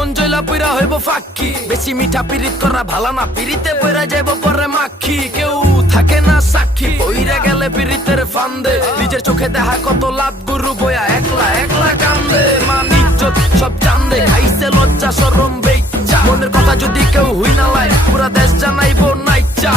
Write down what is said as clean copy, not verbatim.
মন জয়লা পুরা হইব ফাঁকি, বেশি মিঠা পিরিত করা ভালো না, পিরিতে পয়রা যাইব পরে মাখি। কেউ থাকে না সাক্ষী, পইরা গেলে পিরিতের ফান্দে, নিজের চোখে দেখা কত লাভ গুরু বয়া একলা একলা কান্দে। মান ইজ্জত সব চান্দে, খাইছে লজ্জা শরম বেইচ্ছা, মনের কথা যদি কেউ হুই না লাই পুরা দেশ জানাইব নাইচা।